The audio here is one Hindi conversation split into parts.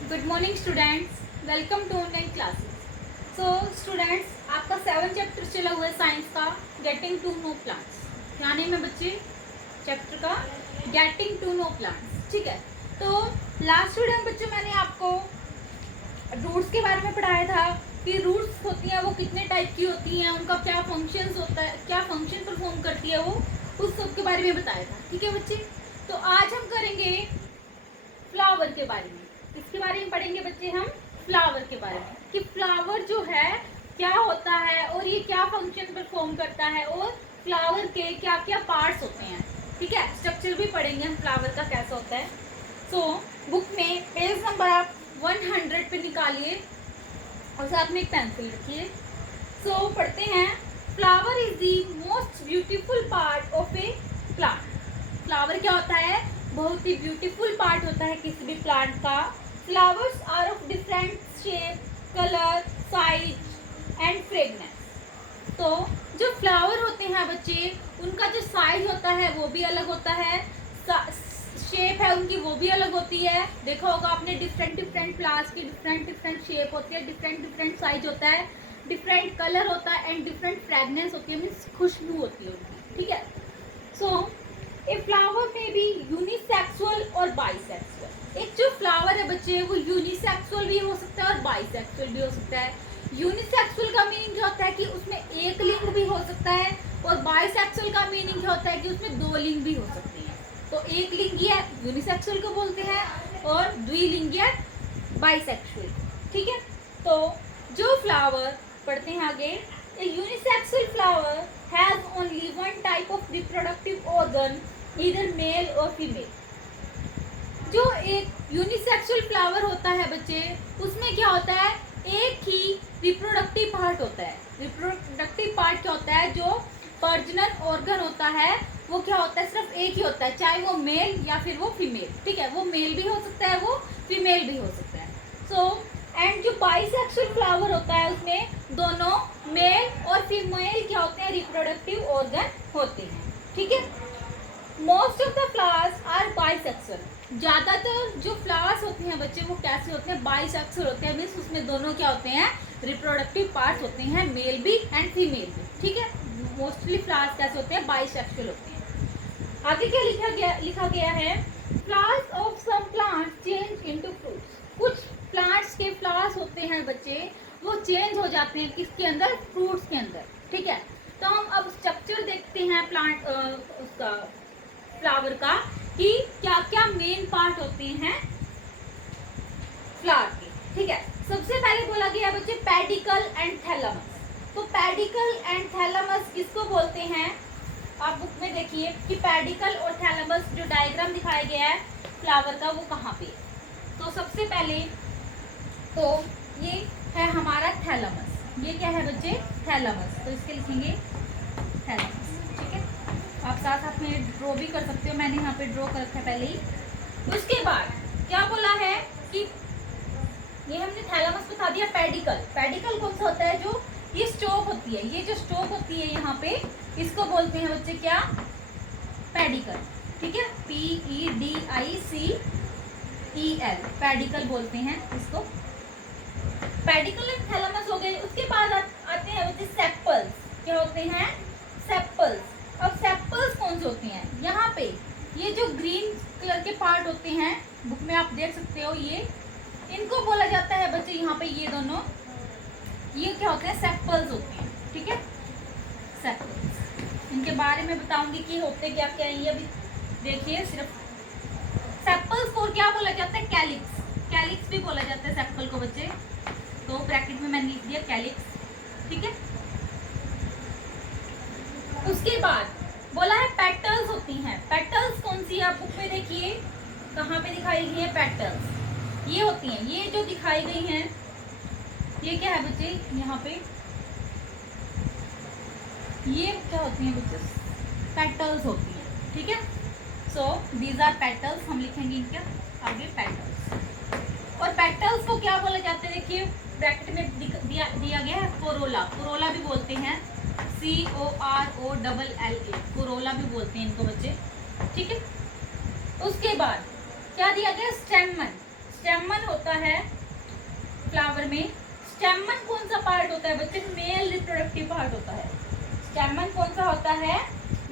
Good morning students, welcome to online classes. So students, आपका 7 चैप्टर चला हुआ है साइंस का, गेटिंग टू नो प्लांट्स। क्या नेम है बच्चे चैप्टर का? Getting to know plants. ठीक है, तो लास्ट वीडियो में बच्चों मैंने आपको रूट्स के बारे में पढ़ाया था कि रूट्स होती हैं वो कितने टाइप की होती हैं, उनका क्या फंक्शंस होता है, क्या फंक्शन परफॉर्म करती है वो, उस सब के बारे में बताया था। ठीक है बच्चे, तो आज हम करेंगे फ्लावर के बारे में। इसके बारे में पढ़ेंगे बच्चे हम फ्लावर के बारे में कि फ्लावर जो है क्या होता है और ये क्या फंक्शन परफॉर्म करता है और फ्लावर के क्या क्या पार्ट्स होते हैं। ठीक है, स्ट्रक्चर भी पढ़ेंगे हम फ्लावर का कैसा होता है। सो बुक में पेज नंबर आप 100 पे निकालिए और साथ में एक पेंसिल रखिए। सो पढ़ते हैं, flower is the most beautiful part of A plant. Flower क्या होता है? बहुत ही ब्यूटीफुल पार्ट होता है किसी भी प्लांट का। Flowers are of different shape, colour, size and fragrance. तो जो फ्लावर होते हैं बच्चे, उनका जो साइज होता है वो भी अलग होता है, शेप है उनकी वो भी अलग होती है। देखा होगा आपने, डिफरेंट डिफरेंट फ्लावर्स की डिफरेंट डिफरेंट शेप होती है, डिफरेंट डिफरेंट साइज होता है, डिफरेंट कलर होता है एंड डिफरेंट फ्रेगनेंस होती है, मीन्स खुशबू होती है उनकी। ठीक है, सो ए फ्लावर में भी यूनिसेक्सुअल और बाइसेक्सुअल। एक जो फ्लावर है बच्चे वो यूनिसेक्सुअल भी हो सकता है और बाइसेक्सुअल भी हो सकता है। यूनिसेक्सुअल का मीनिंग क्या होता है कि उसमें एक लिंग भी हो सकता है, और बाइसेक्सुअल का मीनिंग क्या होता है कि उसमें दो लिंग भी हो सकते हैं। तो एक लिंगी है यूनिसेक्सुअल को बोलते हैं और द्विलिंगी है बाइसेक्सुअल। ठीक है, तो जो फ्लावर पढ़ते हैं आगे, a unisexual flower has only one type of reproductive organ, either male or female. जो एक यूनिसेक्सुअल फ्लावर होता है बच्चे, उसमें क्या होता है, एक ही रिप्रोडक्टिव पार्ट होता है। रिप्रोडक्टिव पार्ट क्या होता है? जो प्रजनन ऑर्गन होता है वो क्या होता है, सिर्फ एक ही होता है, चाहे वो मेल या फिर वो फीमेल। ठीक है, वो मेल भी हो सकता है, वो फीमेल भी हो सकता है। सो एंड जो बाइसेक्सुअल फ्लावर होता है उसमें दोनों मेल और फीमेल क्या होते हैं, रिप्रोडक्टिव ऑर्गन होते हैं। ठीक है, most of the flowers are bisexual. ज्यादातर जो फ्लावर्स होते हैं बच्चे वो कैसे होते हैं, बाइसेक्सुअल होते हैं, मीन्स उसमें दोनों क्या होते हैं, रिप्रोडक्टिव पार्ट्स होते हैं, मेल भी एंड फीमेल भी। ठीक है, मोस्टली फ्लावर्स कैसे होते हैं, बाइसेक्सुअल होते हैं। आगे क्या लिखा गया है, flowers of some plants change into fruits. कुछ प्लांट्स के फ्लावर्स होते हैं बच्चे वो चेंज हो जाते हैं किसके अंदर, फ्रूट्स के अंदर। ठीक है, तो हम अब स्ट्रक्चर देखते हैं प्लांट उसका फ्लावर का कि क्या क्या मेन पार्ट होते हैं फ्लावर के। ठीक है, सबसे पहले बोला गया बच्चे पेडिकल एंड थैलेमस। तो पेडिकल एंड थैलेमस किसको बोलते हैं, आप बुक में देखिए कि पेडिकल और थैलेमस जो डायग्राम दिखाया गया है फ्लावर का वो कहाँ पे। तो सबसे पहले तो ये है हमारा थैलेमस। ये क्या है बच्चे, थैलेमस। तो इसके लिखेंगे थैलेमस। ठीक है, आप साथ साथ में ड्रॉ भी कर सकते हो, मैंने यहाँ पे ड्रॉ कर रखा है पहले ही। उसके बाद क्या बोला है कि ये हमने थैलेमस बता दिया। पेडिकल, पेडिकल कौन सा होता है, जो ये स्टोक होती है, ये जो स्टोक होती है यहाँ पे, इसको बोलते हैं बच्चे क्या, पेडिकल। ठीक है, PEDICEL, पेडिकल बोलते हैं इसको। पेडिकल एंड थैलेमस हो गए। उसके बाद आते हैं बच्चे सेपल्स। क्या होते हैं, सेपल्स। अब सेपल्स कौन से होते हैं, यहाँ पे ये जो ग्रीन कलर के पार्ट होते हैं बुक में आप देख सकते हो, ये इनको बोला जाता है बच्चे, यहाँ पे ये दोनों, ये क्या होते हैं, सेपल्स होते हैं। ठीक है, सेपल्स, इनके बारे में बताऊंगी कि होते क्या क्या है। ये अभी देखिए सिर्फ सेपल्स को क्या बोला जाता है, कैलिक्स। कैलिक्स भी बोला जाता है सेपल को बच्चे, तो ब्रैकेट में मैंने लिख दिया कैलिक्स। ठीक है, उसके बाद बोला है पेटल्स होती हैं। पेटल्स कौन सी है, आप बुक में देखिए कहाँ पे दिखाई गई है, पेटल्स ये होती हैं। ये जो दिखाई गई हैं ये क्या है बच्चे, यहाँ पे ये क्या होती हैं बच्चे, पेटल्स होती हैं। ठीक है, सो दीज आर पेटल्स, हम लिखेंगे इनका आगे पेटल्स। और पेटल्स को क्या बोला जाता है, देखिए ब्रैकेट में दिया गया है कोरोला। कोरोला भी बोलते हैं, COROLLA, कोरोला भी बोलते हैं इनको बच्चे। ठीक है, उसके बाद क्या दिया गया, स्टेमन। स्टेमन होता है फ्लावर में। स्टेमन कौन सा पार्ट होता है बच्चे? मेल रिप्रोडक्टिव पार्ट होता है। स्टेमन कौन सा होता है?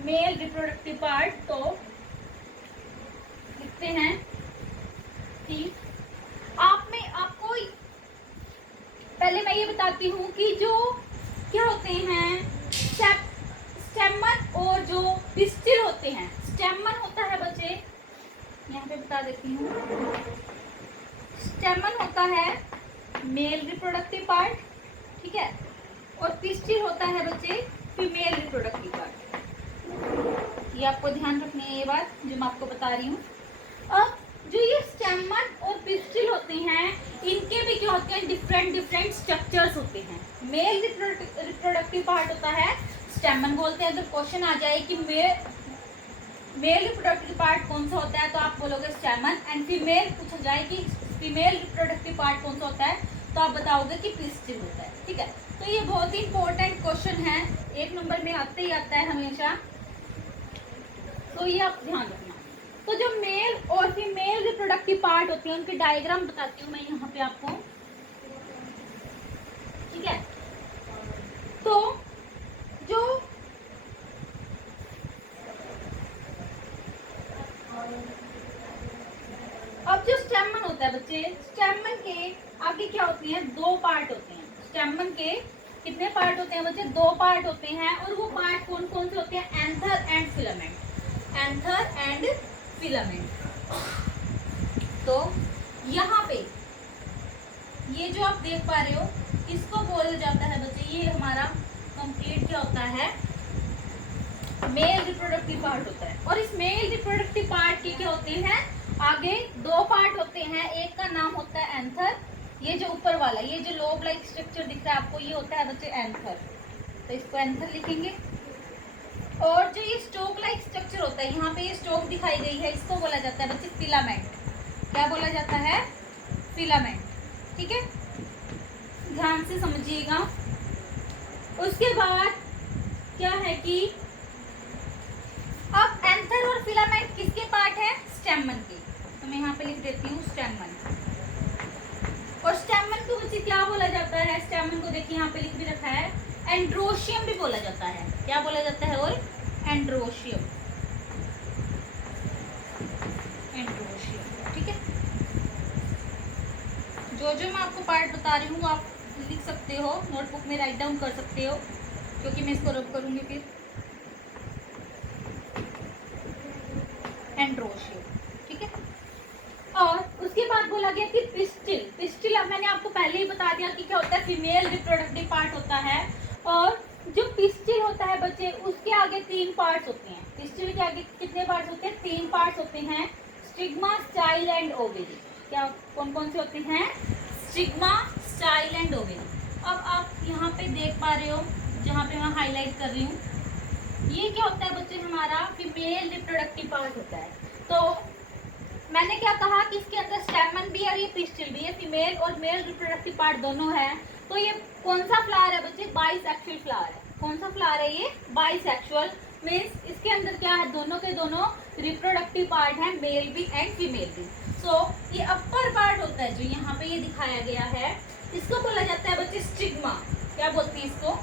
Male reproductive part. तो लिखते हैं कि आपको पहले मैं ये बताती हूँ कि जो क्या होते हैं स्टेमन और जो पिस्टिल होते हैं। स्टेमन होता है बच्चे, यहाँ पे बता देती हूँ, स्टेमन होता है मेल रिप्रोडक्टिव पार्ट, ठीक है, और पिस्टिल होता है बच्चे फीमेल रिप्रोडक्टिव पार्ट। ये आपको ध्यान रखनी है ये बात जो मैं आपको बता रही हूँ। अब जो ये स्टेमन और पिस्टिल होते हैं इनके भी क्या होते हैं? डिफरेंट स्ट्रक्चर्स होते हैं। मेल रिप्रोडक्टिव पार्ट होता है स्टेमन बोलते हैं। अगर क्वेश्चन आ जाए कि मेल रिप्रोडक्टिव पार्ट कौन सा होता है तो आप बोलोगे स्टेमन, एंड फीमेल पूछा जाए कि फीमेल रिप्रोडक्टिव पार्ट कौन सा होता है तो आप बताओगे कि पिस्टिल होता है, ठीक है। तो ये बहुत ही इंपॉर्टेंट क्वेश्चन है, 1 नंबर में आते ही आता है हमेशा, तो ये आप ध्यान रखना। तो जो मेल और फीमेल रिप्रोडक्टिव पार्ट होती है उनके डायग्राम बताती हूँ मैं यहाँ पे आपको, ठीक है। तो जो अब जो स्टेमन होता है बच्चे, स्टेमन के आगे क्या होती हैं? 2 पार्ट होते हैं। स्टेमन के कितने पार्ट होते हैं बच्चे? 2 पार्ट होते हैं। और वो पार्ट कौन कौन से होते हैं? Anther and filament. Anther and filament. तो यहाँ पे ये जो आप देख पा रहे हो इसको बोला जाता है बच्चे, ये हमारा कंप्लीट क्या होता है? मेल रिप्रोडक्टिव पार्ट होता है। और इस मेल रिप्रोडक्टिव पार्ट के क्या होते हैं? आगे 2 पार्ट होते हैं। एक का नाम होता है एंथर, ये जो ऊपर वाला, ये जो लोब लाइक स्ट्रक्चर दिख रहा है आपको, ये होता है बच्चे एंथर, तो इसको एंथर लिखेंगे। और जो ये स्टोक लाइक स्ट्रक्चर होता है, यहाँ पे ये स्टोक दिखाई गई है, इसको बोला जाता है बच्चे फिलामेंट। क्या बोला जाता है? फिलामेंट, ठीक है, ध्यान से समझिएगा। उसके बाद क्या है कि अब एंथर और फिलामेंट किसके पार्ट है? स्टेमन के। तो मैं यहाँ पे लिख देती हूँ स्टेमन। और स्टेमन को बच्चे क्या बोला जाता है? स्टेमन को देखिए यहाँ पे लिख भी रखा है, एंड्रोशियम भी बोला जाता है। क्या बोला जाता है? और एंड्रोशियम, एंड्रोशियम, ठीक है। जो मैं आपको पार्ट बता रही हूँ आप लिख सकते हो, नोटबुक में राइट डाउन कर सकते हो, क्योंकि मैं इसको रब करूंगी फिर। एंड्रोशियम, ठीक है। और उसके बाद बोला गया कि पिस्टिल। पिस्टिल अब मैंने आपको पहले ही बता दिया कि क्या होता है? फीमेल रिप्रोडक्टिव पार्ट होता है। और जो पिस्टिल होता है बच्चे उसके आगे 3 पार्ट्स होते हैं। पिस्टिल के आगे कितने पार्ट्स होते हैं? 3 पार्ट्स होते हैं, स्टिग्मा, स्टाइल एंड ओवेरी। क्या कौन कौन से होते हैं? Stigma, style and ovary. अब आप यहाँ पे देख पा रहे हो जहाँ पे मैं हाईलाइट कर रही हूँ, ये क्या होता है बच्चे? हमारा फीमेल रिप्रोडक्टिव पार्ट होता है। तो मैंने क्या कहा कि इसके अंदर स्टेमन भी है और ये पिस्टिल भी है, फीमेल और मेल रिप्रोडक्टिव पार्ट दोनों है। तो ये कौन सा फ्लावर है बच्चे? बाइसेक्सुअल फ्लावर है। कौन सा फ्लावर है ये? बाइसेक्सुअल। मीन्स इसके अंदर क्या है? दोनों के दोनों रिप्रोडक्टिव पार्ट है, मेल भी एंड फीमेल भी। सो ये अपर पार्ट होता है जो यहाँ पे ये दिखाया गया है, इसको बोला जाता है बच्चे स्टिग्मा। क्या बोलते हैं इसको?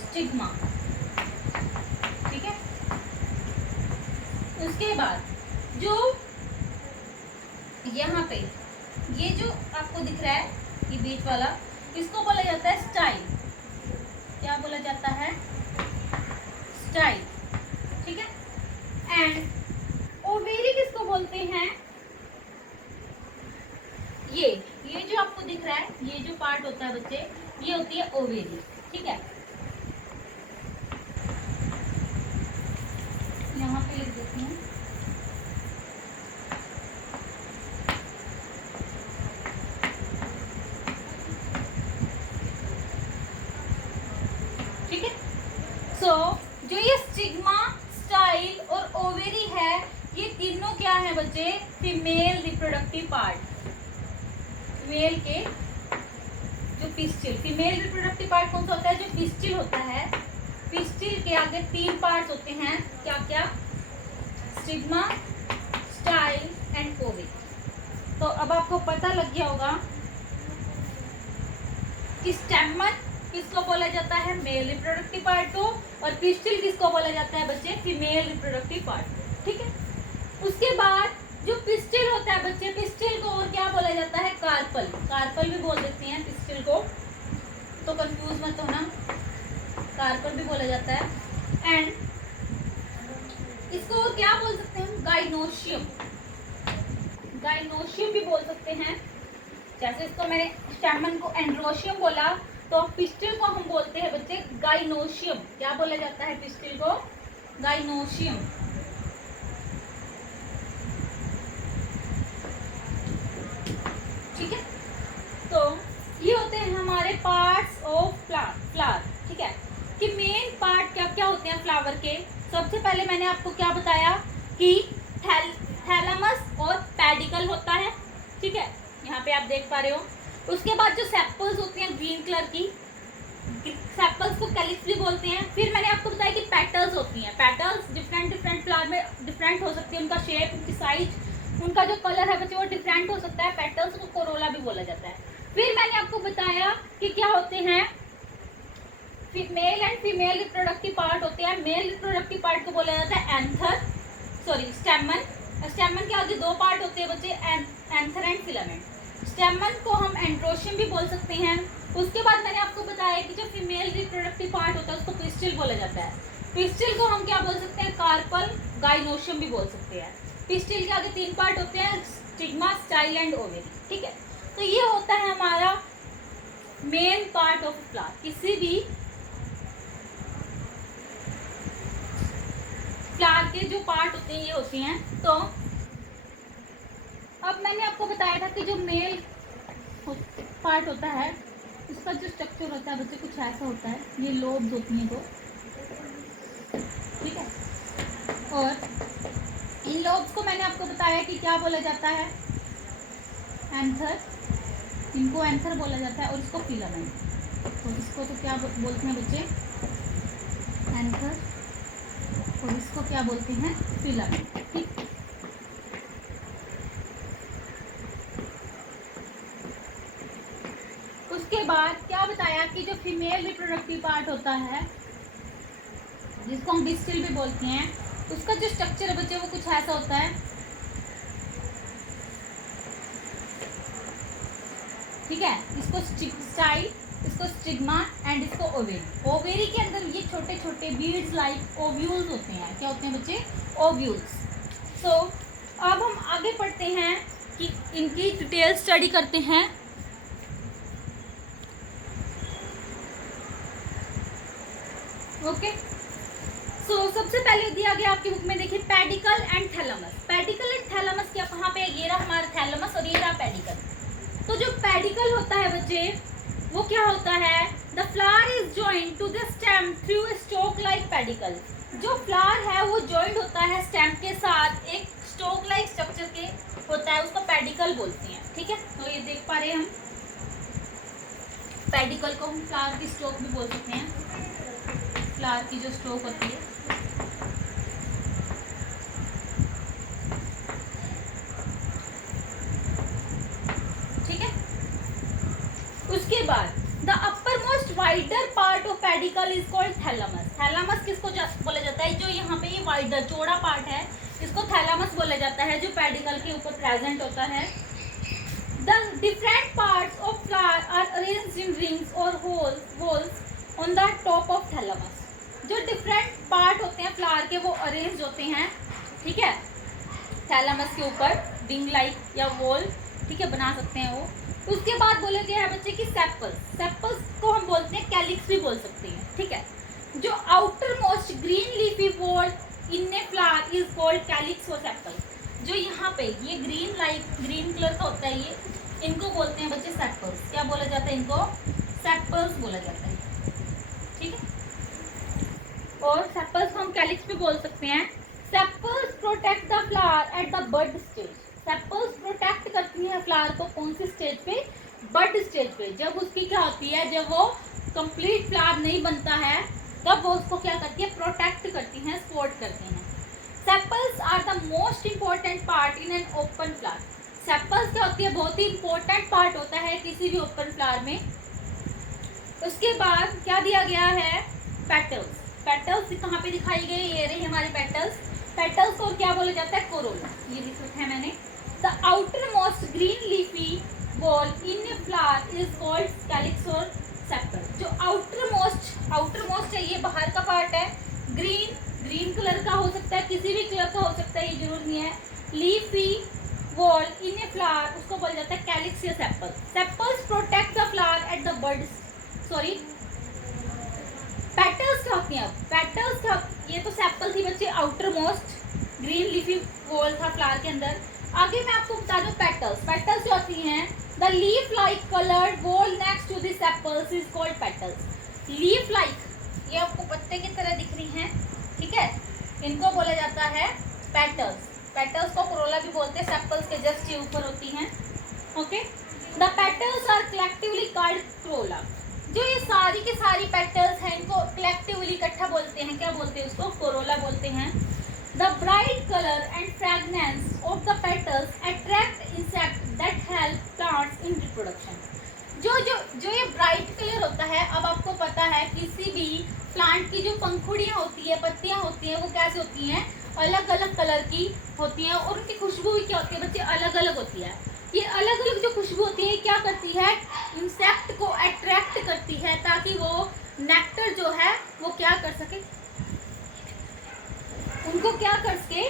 स्टिग्मा, ठीक है। उसके बाद जो यहाँ पे ये जो आपको दिख रहा है ये बीच वाला, इसको बोला जाता है स्टाइल। क्या बोला जाता है? स्टाइल, ठीक है। एंड ओवेरी किसको बोलते हैं? ये जो आपको दिख रहा है, ये जो पार्ट होता है बच्चे, ये होती है ओवेरी, ठीक है। यहाँ पे लिख देती हूँ, ठीक है। सो जो ये स्टिग्मा, स्टाइल और ओवेरी है, ये तीनों क्या है बच्चे? Female reproductive part. फीमेल के जो पिस्टिल, फीमेल रिप्रोडक्टिव पार्ट कौन सा होता है? जो पिस्टिल होता है। पिस्टिल के आगे 3 पार्ट्स होते हैं, क्या क्या? Stigma, style and ovary. अब आपको पता लग गया होगा कि स्टेमन किसको बोला जाता है, मेल रिप्रोडक्टिव पार्ट को, और पिस्टिल किसको बोला जाता है बच्चे, फीमेल रिप्रोडक्टिव पार्ट को। ठीक है, उसके बाद जो पिस्टिल होता है बच्चे, पिस्टिल को और क्या बोला जाता है, कार्पल। कार्पल भी बोल देते हैं पिस्टिल को, तो कंफ्यूज मत होना, कार्पल भी बोला जाता है। एंड इसको और क्या बोल सकते हैं, गाइनोशियम। गाइनोशियम भी बोल सकते हैं। जैसे इसको मैंने स्टेमन को एंड्रोशियम बोला, तो पिस्टिल को हम बोलते हैं बच्चे गाइनोशियम। क्या बोला जाता है पिस्टिल को, गाइनोशियम। ठीक है, तो ये होते हैं हमारे पार्ट्स ऑफ फ्लावर। ठीक है, कि मेन पार्ट क्या क्या होते हैं फ्लावर के। सबसे पहले मैंने आपको क्या बताया कि थैलेमस और पेडिकल होता है। ठीक है, यहाँ पे आप देख पा रहे हो। उसके बाद जो सेपल्स होती हैं ग्रीन कलर की, सेपल्स को कैलिक्स भी बोलते हैं। फिर मैंने आपको बताया कि पेटल्स होती हैं। पेटल्स डिफरेंट फ्लावर में डिफरेंट हो सकती है, उनका शेप, उनकी साइज, उनका जो कलर है बच्चे वो डिफरेंट हो सकता है। पेटल्स को कोरोला भी बोला जाता है। फिर मैंने आपको बताया कि क्या होते हैं, male and female reproductive part होते हैं। मेल रिप्रोडक्टिव पार्ट को बोला जाता है स्टेमन। स्टेमन के आगे दो पार्ट होते हैं बच्चे, एंथर एंड फिलामेंट। स्टेमन को हम एंड्रोशियम भी बोल सकते हैं। उसके बाद मैंने आपको बताया कि जो फीमेल रिप्रोडक्टिव पार्ट होता है उसको पिस्टिल बोला जाता है। पिस्टिल को हम क्या बोल सकते हैं, कार्पल, गाइनोशियम भी बोल सकते हैं। पिस्टिल के आगे तीन पार्ट होते हैं, स्टिग्मा, स्टाइल एंड ओवेरी। ठीक है, तो ये होता है हमारा मेन पार्ट ऑफ फ्लावर। किसी भी फ्लावर के जो पार्ट होते हैं ये होते हैं। तो अब मैंने आपको बताया था कि जो मेल पार्ट होता है उसका जो स्ट्रक्चर होता है बच्चे कुछ ऐसा होता है, ये लोब्स होती हैं दो। ठीक है, और इन लोब्स को मैंने आपको बताया कि क्या बोला जाता है, एंथर। इनको एंथर बोला जाता है और इसको फिलामेंट। तो इसको तो क्या बोलते हैं बच्चे, एंथर, और इसको क्या बोलते हैं, फिलामेंट। ठीक, उसके बाद क्या बताया कि जो फीमेल रिप्रोडक्टिव पार्ट होता है जिसको हम पिस्टिल भी बोलते हैं, उसका जो स्ट्रक्चर है बच्चे वो कुछ ऐसा होता है। ठीक है, इसको स्टाइल, इसको स्टिग्मा एंड इसको ओवेरी। ओवेरी के अंदर ये छोटे छोटे बीड्स लाइक ओव्यूल्स होते हैं। क्या होते हैं बच्चे, ओव्यूल्स। सो अब हम आगे पढ़ते हैं कि इनकी डिटेल स्टडी करते हैं। ओके, सो सबसे पहले दिया गया आपकी बुक में, देखिए pedicle and thalamus. Pedicle and thalamus क्या, कहाँ पे, ये रहा हमारा थैलेमस और ये रहा पेडिकल। तो जो पेडिकल होता है बच्चे वो क्या होता है, the flower is joined to the stem through stalk like pedicel. जो फ्लावर है वो जॉइंट होता है स्टेम के साथ, एक स्टोक लाइक स्ट्रक्चर के होता है, उसको पेडिकल बोलते हैं। ठीक है, तो ये देख पा रहे हैं हम, पेडिकल को हम फ्लावर की स्टोक भी बोल सकते हैं, फ्लावर की जो स्टोक होती है। ठीक है, उसके बाद the upper most wider part of pedicle is called thalamus. Thalamus किसको बोला जाता है, जो यहाँ पे ये वाइडर चौड़ा पार्ट है इसको थैलेमस बोला जाता है, जो पेडिकल के ऊपर प्रेजेंट होता है। The different parts of flower are arranged in rings और whorls on the top of thalamus. जो डिफरेंट पार्ट होते हैं फ्लावर के वो अरेंज होते हैं। ठीक है, थैलेमस के ऊपर रिंग लाइक या वॉल, ठीक है, बना सकते हैं वो। उसके बाद बोले गया है बच्चे की सेपल्स। सेपल्स को हम बोलते हैं कैलिक्स भी बोल सकते हैं। ठीक है, जो outer most green leafy wall in a flower is called calyx और सेपल्स। जो यहाँ पे ये ग्रीन कलर का होता है, ये इनको बोलते हैं बच्चे सेपल्स। क्या बोला जाता है इनको, सेपल्स बोला जाता है। ठीक है, और सेपल्स को हम कैलिक्स भी बोल सकते हैं। Sepals protect the flower at the bud stage. Sepals protect करती है फ्लावर को कौन सी स्टेज पे, बड स्टेज पे। जब उसकी क्या होती है, जब वो कंप्लीट फ्लावर नहीं बनता है तब वो उसको क्या करती है, प्रोटेक्ट करती हैं, सपोर्ट करती हैं। Sepals are the most important part in an open flower. Sepals क्या होती है, बहुत ही इंपॉर्टेंट पार्ट होता है किसी भी ओपन फ्लावर में। उसके बाद क्या दिया गया है, पेटल्स। पेटल्स कहाँ पे दिखाई गई, ये रही हमारे पेटल्स। पेटल्स को क्या बोला जाता है, कोरोला, ये लिख रखा है मैंने। The outer most green leafy wall in a flower is called calyx और सेपल। जो आउटर मोस्ट है, ये बाहर का पार्ट है, ग्रीन कलर का हो सकता है, किसी भी कलर का हो सकता है, ये जरूर नहीं है। Leafy wall in a flower, उसको बोला जाता है कैलिक्स या sepal. Sepals protect the flower at the birds, sorry petals क्या होती हैं, पेटल्स क्या, ये तो सेपल थी बच्चे, outer most green leafy wall था फ्लावर के अंदर। आगे मैं आपको बता दूं पेटल्स क्या होती हैं, the leaf like coloured whorl next to the sepals is called petals. Leaf like, ये आपको पत्ते की तरह दिख रही हैं, ठीक है, इनको बोला जाता है पेटल्स। पेटल्स को कोरोला भी बोलते हैं, सेपल्स के जस्ट ये ऊपर होती हैं, okay. The petals are collectively called corolla. जो ये सारी की सारी पेटल्स हैं, इनको कलेक्टिवली इकट्ठा बोलते हैं, क्या बोलते हैं उसको, कोरोला बोलते हैं। The bright colour and fragrance of the petals attract insect that help plants in reproduction. जो ये ब्राइट कलर होता है, अब आपको पता है किसी भी प्लांट की जो पंखुड़ियाँ होती है, पत्तियाँ होती हैं, वो कैसे होती हैं, अलग अलग कलर की होती हैं, और उनकी खुशबू भी क्या होती है बच्चे, अलग अलग होती है। ये अलग अलग जो खुशबू होती है क्या करती है, इंसेक्ट को अट्रैक्ट करती है, ताकि वो नेक्टर जो है वो क्या कर सके, उनको क्या कर सके,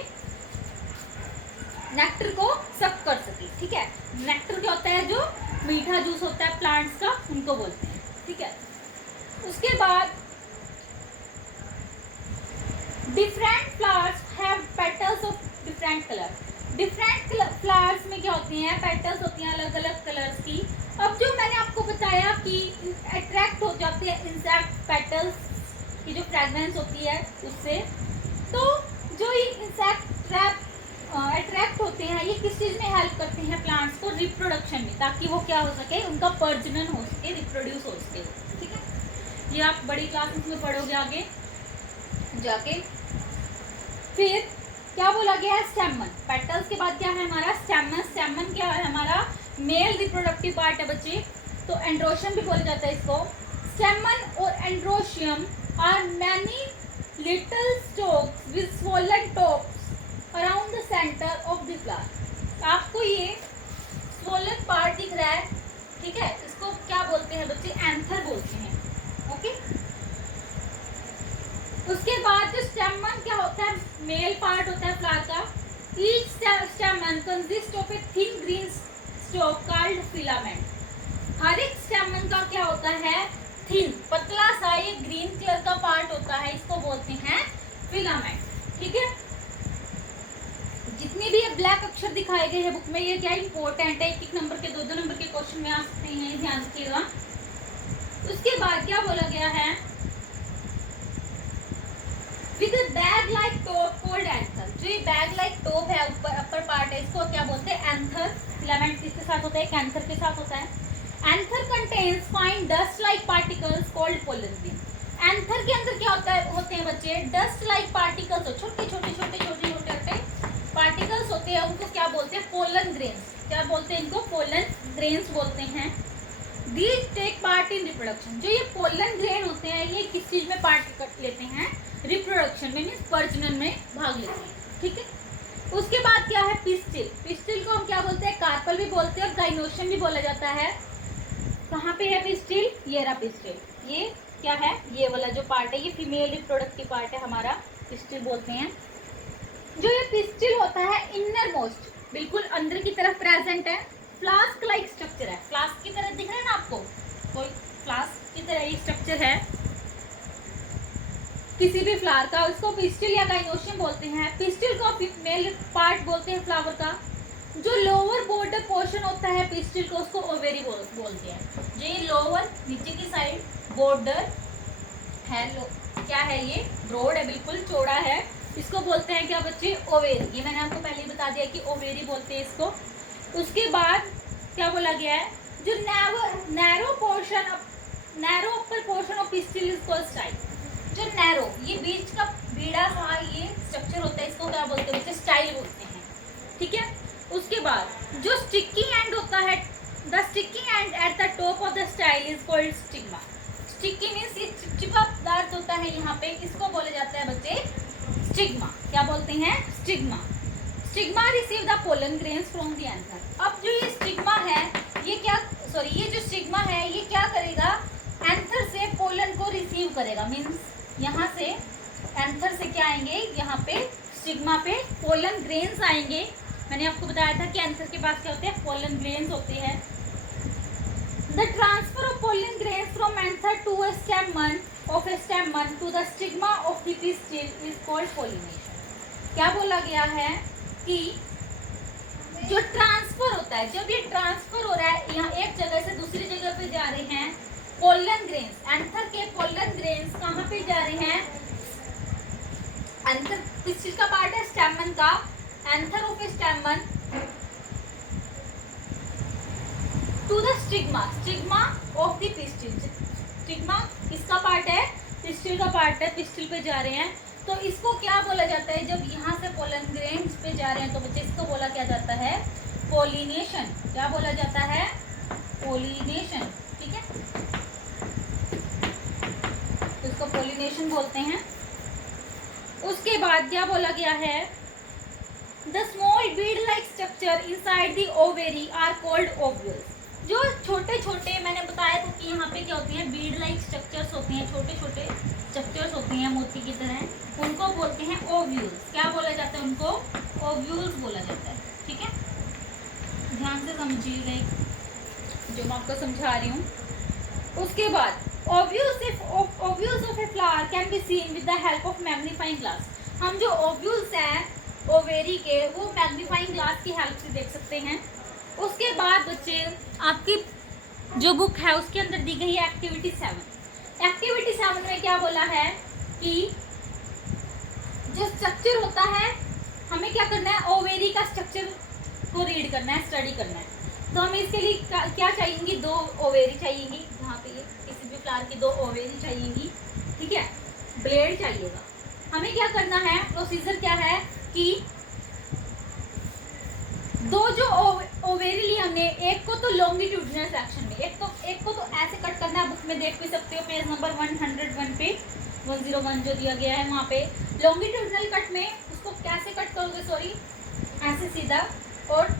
नेक्टर को सक कर सके, ठीक है। नेक्टर क्या होता है, जो मीठा जूस होता है प्लांट्स का, उनको बोलते हैं, ठीक है। उसके बाद different flowers have petals of different colour. Different flowers में क्या होती हैं, पेटल्स होती हैं अलग अलग कलर्स की। अब जो मैंने आपको बताया कि अट्रैक्ट हो जाते हैं इंसेक्ट पेटल्स की जो फ्रेगनेंस होती है उससे, तो जो ये इंसेक्ट अट्रैक्ट होते हैं, ये किस चीज़ में हेल्प करते हैं प्लांट्स को, रिप्रोडक्शन में, ताकि वो क्या हो सके, उनका प्रजनन हो सके, रिप्रोड्यूस हो सके, ठीक है। ये आप बड़ी क्लासेस में पढ़ोगे आगे जाके। फिर क्या बोला गया है, स्टेमन। पेटल्स के बाद क्या है हमारा, स्टेमन। स्टेमन क्या है हमारा, मेल रिप्रोडक्टिव पार्ट है बच्चे, तो एंड्रोशियम भी बोला जाता है इसको। स्टेमन और androecium are many little stalks with swollen tops around the centre of the flower. आपको ये स्वोलन पार्ट दिख रहा है, ठीक है, इसको क्या बोलते हैं बच्चे, एंथर बोलते हैं, ओके। उसके बाद जो स्टेमन क्या होता है, मेल पार्ट होता है फ्लावर का। Each stamen consist of a thin green stalk called filament. हर एक स्टेमन का क्या होता है, थिन, पतला सा ये ग्रीन कलर का पार्ट होता है, इसको बोलते हैं फिलामेंट, ठीक है। जितने भी ये ब्लैक अक्षर दिखाए गए हैं बुक में, ये क्या इंपॉर्टेंट है, एक नंबर के, दो नंबर के क्वेश्चन में आ सकते हैं, ध्यान रखिएगा। उसके बाद क्या बोला गया है, with bag like top called anther. जो ये बैग लाइक टॉप है, ऊपर अपर पार्ट है, इसको क्या बोलते हैं, एंथर। फिलामेंट किसके साथ होता है, कैंथर के साथ होता है। Anther contains fine dust like particles called pollen grain. Anther के अंदर क्या होता है, होते हैं बच्चे, डस्ट लाइक पार्टिकल्स, छोटे छोटे पार्टिकल्स होते हैं, उनको क्या बोलते हैं, पोलन ग्रेन्स। क्या बोलते हैं इनको, पोलन ग्रेन्स बोलते हैं। These take part in reproduction। जो ये पोलन ग्रेन होते हैं, ये किस चीज में पार्ट लेते हैं, रिप्रोडक्शन में, मीन्स प्रजनन में भाग लेते हैं, ठीक है। उसके बाद क्या है, पिस्टिल। पिस्टिल को हम क्या बोलते हैं, कार्पल भी बोलते हैं और गाइनोशियम भी बोला जाता है। कहाँ पे है पिस्टिल, ये रहा पिस्टिल। ये क्या है, ये वाला जो पार्ट है, ये फीमेल रिप्रोडक्टिव पार्ट है हमारा, पिस्टिल बोलते हैं। जो ये पिस्टिल होता है, इनर मोस्ट, बिल्कुल अंदर की तरफ प्रेजेंट है। फ्लास्क लाइक स्ट्रक्चर है, फ्लास्क की तरह दिख रहा है ना आपको, कोई फ्लास्क की तरह ये स्ट्रक्चर है किसी भी फ्लावर का, उसको पिस्टिल या गाइनोशियम बोलते हैं। पिस्टिल को फीमेल पार्ट बोलते हैं फ्लावर का। जो लोअर बॉर्डर पोर्शन होता है पिस्टिल को, उसको ओवेरी बोलते हैं। जो ये लोअर नीचे की साइड बॉर्डर है, क्या है, ये ब्रॉड है, बिल्कुल चौड़ा है, इसको बोलते हैं क्या बच्चे, ओवेरी। ये मैंने आपको पहले ही बता दिया कि ओवेरी बोलते हैं इसको। उसके बाद क्या बोला गया है, जो narrow upper portion of pistil is called style. जो नैरो, ये बीच का बीड़ा सा ये स्ट्रक्चर होता है, इसको क्या बोलते हैं, स्टाइल बोलते हैं, ठीक है। उसके बाद जो स्टिकी एंड होता है, the sticky and at the top of the style is called stigma. Sticky means ये चिपचिपा पदार्थ होता है यहाँ पे, इसको बोला जाता है बच्चे स्टिग्मा। क्या बोलते हैं? Stigma. Stigma receive the pollen grains from the anther. अब जो ये स्टिग्मा है, ये क्या, सॉरी, ये जो स्टिग्मा है ये क्या करेगा? एंथर से पोलन को रिसीव करेगा। मीन्स यहाँ से एंथर से क्या आएंगे, यहाँ पे स्टिग्मा पे पोलन ग्रेन्स आएंगे। मैंने आपको बताया था कि एंथर के पास क्या होते हैं? पोलन ग्रेन्स होते हैं। The transfer of pollen grains from anther to a stamen of a stamen to the stigma of the pistil is called pollination. क्या बोला गया है कि जो ट्रांसफर होता है, जब ये ट्रांसफर हो रहा है, यहाँ एक जगह से दूसरी जगह पे जा रहे हैं पोलन ग्रेन्स, एंथर के पोलन ग्रेन्स कहाँ पे जा रहे हैं? एंथर किस चीज का पार्ट है? स्टेमन का। Anther of stamen to the stigma, stigma of the pistil. Stigma किसका पार्ट है? पिस्टिल का पार्ट है, पिस्टिल पे जा रहे हैं। तो इसको क्या बोला जाता है? जब यहाँ से पोलन ग्रेन्स पे जा रहे हैं तो बच्चे इसको बोला क्या जाता है? पोलिनेशन। क्या बोला जाता है? पोलिनेशन। ठीक है, तो इसको पोलिनेशन बोलते हैं। उसके बाद क्या बोला गया है? The small bead like structure inside the ovary are called ovules. जो छोटे छोटे, मैंने बताया था कि यहाँ पे क्या होती है? बीड लाइक स्ट्रक्चर्स होती हैं, छोटे छोटे स्ट्रक्चर्स होती हैं मोती की तरह, उनको बोलते हैं ओव्यूल्स। क्या बोला जाता है उनको? ओव्यूल्स बोला जाता है। ठीक है, ध्यान से समझिएगा जो मैं आपको समझा रही हूँ। उसके बाद ovules of a flower can be seen with the help of magnifying glass. हम जो ओव्यूल्स हैं ओवेरी के, वो मैग्नीफाइंग ग्लास की हेल्प से देख सकते हैं। उसके बाद बच्चे आपकी जो बुक है उसके अंदर दी गई है एक्टिविटी 7। एक्टिविटी 7 में क्या बोला है कि जो स्ट्रक्चर होता है, हमें क्या करना है? ओवेरी का स्ट्रक्चर को रीड करना है, स्टडी करना है। तो हमें इसके लिए क्या चाहिएंगी? 2 ओवेरी चाहिएंगी। यहाँ पे ये किसी भी फ्लावर की 2 ओवेरी चाहिएंगी। ठीक है, ब्लेड चाहिएगा। हमें क्या करना है? प्रोसीजर क्या है कि 2 जो ओवेरी ली हमने, एक को तो लॉन्गिट्यूडिनल सेक्शन में, एक को तो ऐसे कट करना है। बुक में देख भी सकते हो, पेज नंबर 101 पे 101 जो दिया गया है वहाँ पे लॉन्गिट्यूडिनल कट में उसको कैसे कट करोगे? सॉरी, ऐसे सीधा, और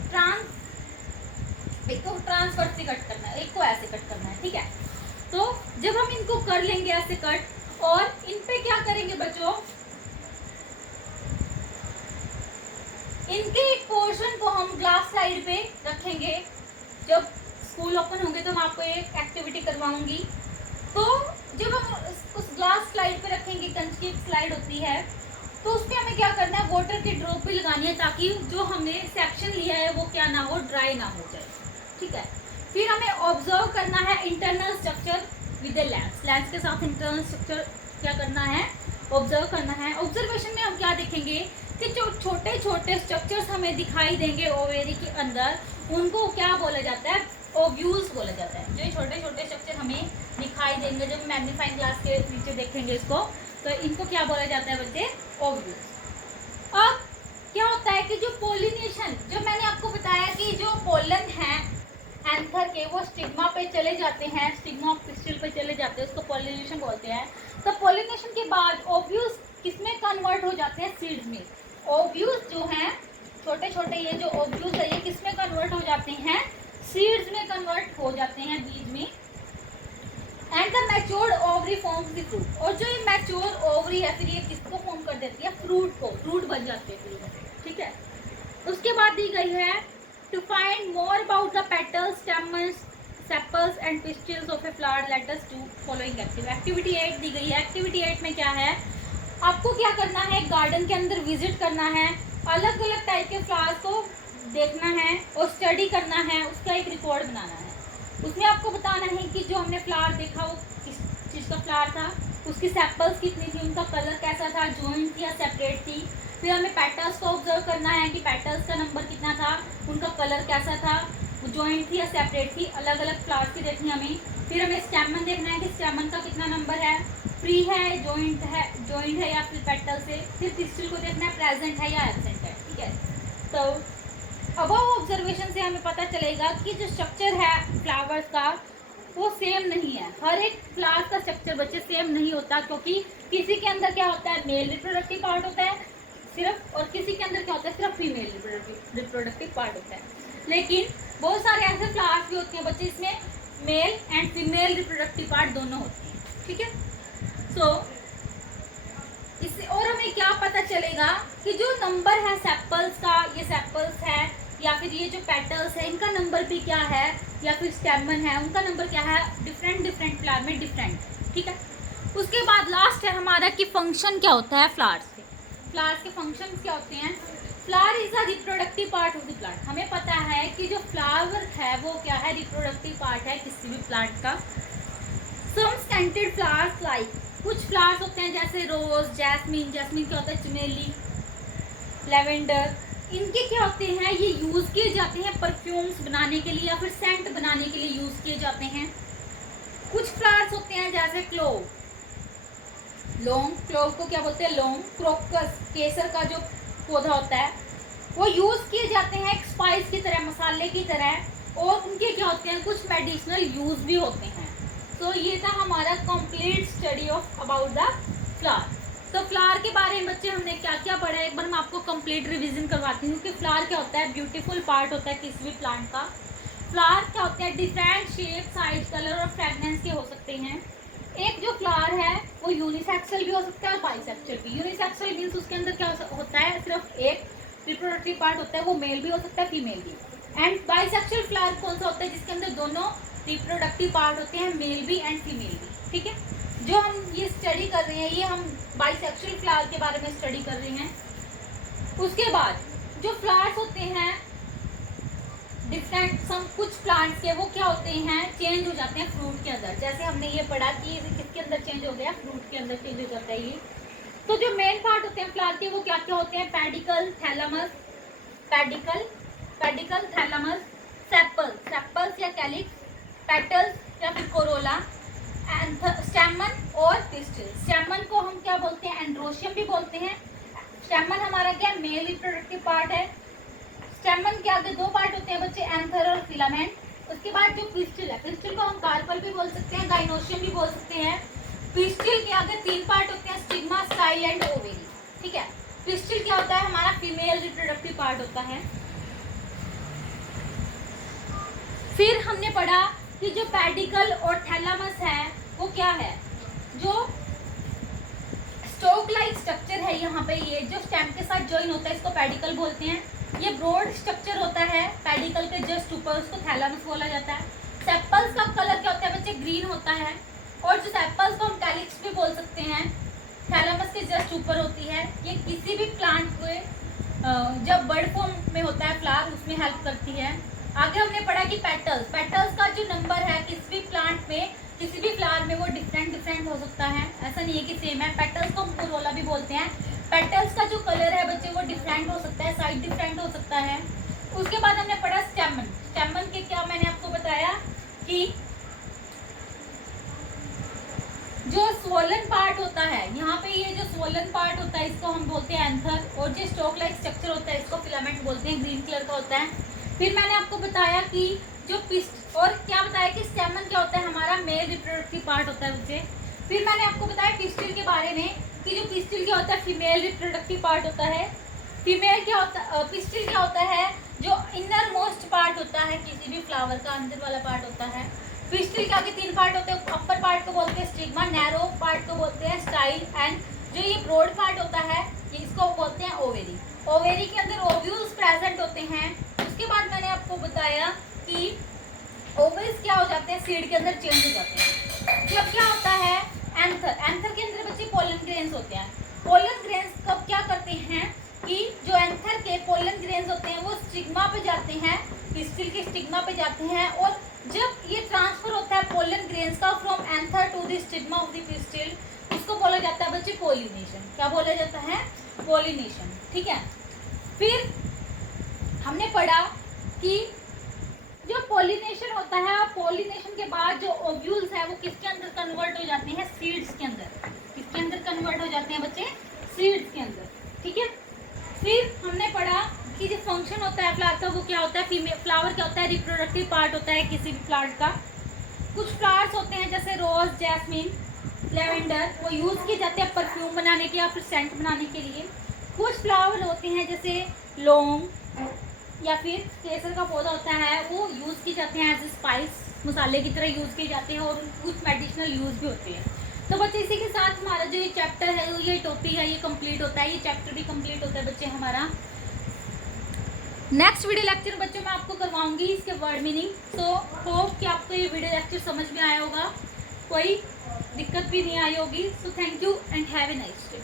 एक को ट्रांसवर्स से कट करना है, एक को ऐसे कट करना है। ठीक है, तो जब हम इनको कर लेंगे ऐसे कट, और इन पे क्या करेंगे बच्चों? इनके एक पोर्शन को हम ग्लास स्लाइड पे रखेंगे। जब स्कूल ओपन होंगे तो मैं आपको एक एक्टिविटी करवाऊंगी। तो जब हम उस ग्लास स्लाइड पे रखेंगे, कंच की स्लाइड होती है, तो उसमें हमें क्या करना है? वाटर की ड्रॉप भी लगानी है, ताकि जो हमने सेक्शन लिया है वो क्या ना हो? ड्राई ना हो जाए। ठीक है, फिर हमें ऑब्जर्व करना है internal structure with the lens. Lens के साथ इंटरनल स्ट्रक्चर क्या करना है? ऑब्जर्व करना है। ऑब्जर्वेशन में हम क्या देखेंगे कि जो छोटे छोटे स्ट्रक्चर्स हमें दिखाई देंगे ओवेरी के अंदर, उनको क्या बोला जाता है? ओव्यूल्स बोला जाता है। जो छोटे छोटे स्ट्रक्चर हमें दिखाई देंगे, जब मैग्नीफाइंग ग्लास के नीचे देखेंगे इसको, तो इनको क्या बोला जाता है बच्चे? ओव्यूल्स। अब क्या होता है कि जो पोलिनेशन, जो मैंने आपको बताया कि जो पोलन है एंथर के, वो स्टिग्मा पे चले जाते हैं, स्टिग्मा ऑफ पिस्टिल पे चले जाते हैं, उसको पोलिनेशन बोलते हैं। तो पोलिनेशन के बाद ओव्यूल्स किसमें कन्वर्ट हो जाते हैं? सीड्स में। ओव्यूल्स जो हैं छोटे छोटे, ये जो ओव्यूल्स है ये किसमें कन्वर्ट हो जाते हैं? सीड्स में कन्वर्ट हो जाते हैं, बीज में। And the matured ovary forms the fruit. और जो ये मैच्योर ओवरी है, फिर ये किसको फॉर्म कर देती है? फ्रूट को। फ्रूट बन जाते हैं फिर। ठीक है, उसके बाद दी गई है to find more about the petals, stamens, sepals and pistils of a flower, let us do following activity 8 दी गई है। एक्टिविटी 8 में क्या है? आपको क्या करना है? गार्डन के अंदर विजिट करना है, अलग अलग टाइप के फ्लावर्स को देखना है और स्टडी करना है, उसका एक रिकॉर्ड बनाना है। उसमें आपको बताना है कि जो हमने फ्लावर देखा वो किस चीज़ का फ्लावर था, उसकी सेपल्स कितनी थी, उनका कलर कैसा था, जॉइंट थी या सेपरेट थी। फिर हमें पेटल्स को ऑब्जर्व करना है कि पेटल्स का नंबर कितना था, उनका कलर कैसा था, वो जॉइंट थी या सेपरेट थी, अलग अलग फ्लावर्स की देखनी हमें। फिर हमें स्टेमन देखना है कि स्टेमन का कितना नंबर है, फ्री है, जॉइंट है या फिर पेटल से। फिर पिस्टिल को देखना है प्रेजेंट है या एब्सेंट है। ठीक है, तो अबव ऑब्जर्वेशन से हमें पता चलेगा कि जो स्ट्रक्चर है फ्लावर्स का वो सेम नहीं है। हर एक फ्लावर का स्ट्रक्चर बच्चे सेम नहीं होता, क्योंकि किसी के अंदर क्या होता है मेल रिप्रोडक्टिव पार्ट होता है सिर्फ, और किसी के अंदर क्या होता है सिर्फ फीमेल रिप्रोडक्टिव पार्ट होता है। लेकिन बहुत सारे ऐसे फ्लावर्स भी होते हैं बच्चे इसमें male and female reproductive part दोनों होते हैं, ठीक है। सो इससे और हमें क्या पता चलेगा कि जो नंबर है सेपल्स का, ये सेपल्स है या फिर ये जो पेटल्स है इनका नंबर भी क्या है, या फिर स्टेमन है उनका नंबर क्या है, डिफरेंट फ्लावर में डिफरेंट, ठीक है। उसके बाद लास्ट है हमारा कि फंक्शन क्या होता है फ्लावर्स के फंक्शन क्या होते हैं। Flower is a reproductive part of the plant. हमें पता है कि जो फ्लावर है वो क्या है, रिप्रोडक्टिव पार्ट है किसी भी प्लांट का। सम स्कैंटेड फ्लावर्स लाइक, कुछ फ्लावर्स होते हैं जैसे रोज, जैस्मिन क्या होता है चमेली, लेवेंडर, इनके क्या होते हैं ये यूज किए जाते हैं परफ्यूम्स बनाने के लिए या फिर सेंट बनाने के लिए यूज किए जाते हैं। कुछ फ्लावर्स होते हैं जैसे क्लोव को क्या बोलते हैं लौंग, क्रोकस केसर का जो पौधा होता है वो यूज किए जाते हैं एक स्पाइस की तरह, मसाले की तरह, और उनके क्या होते हैं कुछ मेडिसिनल यूज भी होते हैं। तो ये था हमारा complete study of about the flower. तो फ्लावर के बारे में बच्चे हमने क्या क्या पढ़ा है एक बार मैं आपको कंप्लीट रिवीजन करवाती हूँ कि फ्लावर क्या होता है, ब्यूटीफुल पार्ट होता है किसी भी प्लांट का। फ्लावर क्या होते हैं, डिफरेंट शेप, साइज, कलर और फ्रेगनेंस के हो सकते हैं। एक जो फ्लावर है वो यूनिसेक्सुअल भी हो सकता है और बाइसेक्सुअल भी। यूनिसेक्सुअल मीन्स उसके अंदर क्या होता है, सिर्फ एक रिप्रोडक्टिव पार्ट होता है, वो मेल भी हो सकता है फीमेल भी। एंड बाइसेक्सुअल फ्लावर कौन सा होता है, जिसके अंदर दोनों रिप्रोडक्टिव पार्ट होते हैं, मेल भी एंड फीमेल भी, ठीक है। जो हम ये स्टडी कर रहे हैं ये हम बाइसेक्सुअल फ्लावर के बारे में स्टडी कर रहे हैं। उसके बाद जो फ्लावर्स होते हैं डिफरेंट, कुछ प्लांट्स के वो क्या होते हैं चेंज हो जाते हैं फ्रूट के अंदर। जैसे हमने ये पढ़ा कि किसके अंदर चेंज हो गया, फ्रूट के अंदर चेंज हो जाता है ये। तो जो मेन पार्ट होते हैं फ्लावर के वो क्या क्या होते हैं, पेडिकल, थैलमस, सेपल्स या कैलिक्स, पेटल्स या फिर कोरोला, स्टेमन और पिस्टिल। स्टेमन को हम क्या बोलते हैं, एंड्रोशियम भी बोलते हैं। स्टेमन हमारा क्या मेल रिप्रोडक्टिव पार्ट है। स्टेमन के आगे दो पार्ट होते हैं बच्चे, एंथर और फिलामेंट। उसके बाद जो पिस्टिल है, पिस्टिल को हम कार्पल भी बोल सकते हैं, गाइनोशियम भी बोल सकते हैं। पिस्टिल के आगे तीन पार्ट होते हैं, स्टिग्मा, स्टाइल एंड ओवेरी, ठीक है। पिस्टिल क्या होता है, हमारा फीमेल रिप्रोडक्टिव पार्ट होता है। फिर हमने पढ़ा कि जो पेडिकल और थैलामस है वो क्या है, जो स्टोक लाइक स्ट्रक्चर है यहाँ पे, ये जो स्टेम के साथ ज्वाइन होता है इसको पेडिकल बोलते हैं। ये ब्रॉड स्ट्रक्चर होता है पेडिकल के जस्ट ऊपर, उसको थैलामस बोला जाता है। सेपल्स का कलर क्या होता है बच्चे, ग्रीन होता है। और जो सेपल्स को हम कैलिक्स भी बोल सकते हैं, थैलामस के जस्ट ऊपर होती है। ये किसी भी प्लांट को जब बर्ड फॉर्म में होता है फ्लावर उसमें हेल्प करती है। आगे हमने पढ़ा कि पेटल्स का जो नंबर है किसी भी प्लांट में, किसी भी फ्लावर में वो डिफरेंट हो सकता है, ऐसा नहीं है कि सेम है। पेटल्स को हम कोरोला भी बोलते हैं। पेटल्स का जो कलर है बच्चे वो डिफरेंट हो सकता है, साइज डिफरेंट हो सकता है। उसके बाद हमने पढ़ा स्टेमन के क्या मैंने आपको बताया कि जो स्वोलन पार्ट होता है यहाँ पे, ये जो स्वोलन पार्ट होता है इसको हम बोलते हैं एंथर, और जो स्टोक लाइक स्ट्रक्चर होता है इसको फिलामेंट बोलते हैं, ग्रीन कलर का होता है। फिर मैंने आपको बताया कि जो और क्या बताया कि स्टेमन क्या होता है, हमारा मेल रिप्रोडक्टिव पार्ट होता है उससे। फिर मैंने आपको बताया पिस्टिल के बारे में कि जो पिस्टिल क्या होता है, फीमेल रिप्रोडक्टिव पार्ट होता है। फीमेल क्या होता, पिस्टिल क्या होता है, जो इनर मोस्ट पार्ट होता है किसी भी फ्लावर का, अंदर वाला पार्ट होता है। पिस्टिल के आगे तीन पार्ट होते हैं, अपर पार्ट को बोलते हैं स्टिग्मा, नैरो पार्ट को बोलते हैं स्टाइल, एंड जो ये ब्रॉड पार्ट होता है ये इसको बोलते हैं ओवेरी। ओवेरी के अंदर ओव्यूल्स प्रेजेंट होते हैं। उसके बाद मैंने आपको बताया कि ओवल्स क्या हो जाते हैं, सीड के अंदर चेंज हो जाते हैं। जब क्या होता है एंथर के अंदर बच्चे पोलन ग्रेन्स होते हैं। पोलन ग्रेन्स कब क्या करते हैं कि जो एंथर के पोलन ग्रेन्स होते हैं वो स्टिग्मा पे जाते हैं, पिस्टिल के स्टिग्मा पे जाते हैं, और जब ये ट्रांसफर होता है पोलन ग्रेन्स का from anther to the stigma of the pistil, इसको बोला जाता है बच्चे पोलिनेशन। क्या बोला जाता है, पोलिनेशन, ठीक है। फिर हमने पढ़ा कि जो पोलिनेशन होता है, पोलिनेशन के बाद जो ओव्यूल्स है वो किसके अंदर कन्वर्ट हो जाते हैं, सीड्स के अंदर। किसके अंदर कन्वर्ट हो जाते हैं बच्चे, सीड्स के अंदर, ठीक है। फिर हमने पढ़ा इसकी जो फंक्शन होता है फ्लावर का वो क्या होता है, फीमेल फ्लावर क्या होता है, रिप्रोडक्टिव पार्ट होता है किसी भी प्लांट का। कुछ फ्लावर्स होते हैं जैसे रोज, जैस्मिन, लेवेंडर, वो यूज़ किए जाते हैं परफ्यूम बनाने के या फिर सेंट बनाने के लिए। कुछ फ्लावर होते हैं जैसे लौंग या फिर केसर का पौधा होता है, वो यूज़ किए जाते हैं एज ए स्पाइस, मसाले की तरह यूज़ किए जाते हैं, और कुछ मेडिसिनल यूज़ भी होते हैं। तो बच्चे इसी के साथ हमारा जो ये चैप्टर है, ये टॉपिक है, ये कंप्लीट होता है, ये चैप्टर भी कंप्लीट होता है बच्चे हमारा। नेक्स्ट वीडियो लेक्चर बच्चों मैं आपको करवाऊंगी इसके वर्ड मीनिंग। सो होप कि आपको ये वीडियो लेक्चर समझ में आया होगा, कोई दिक्कत भी नहीं आई होगी। So thank you and have a nice day.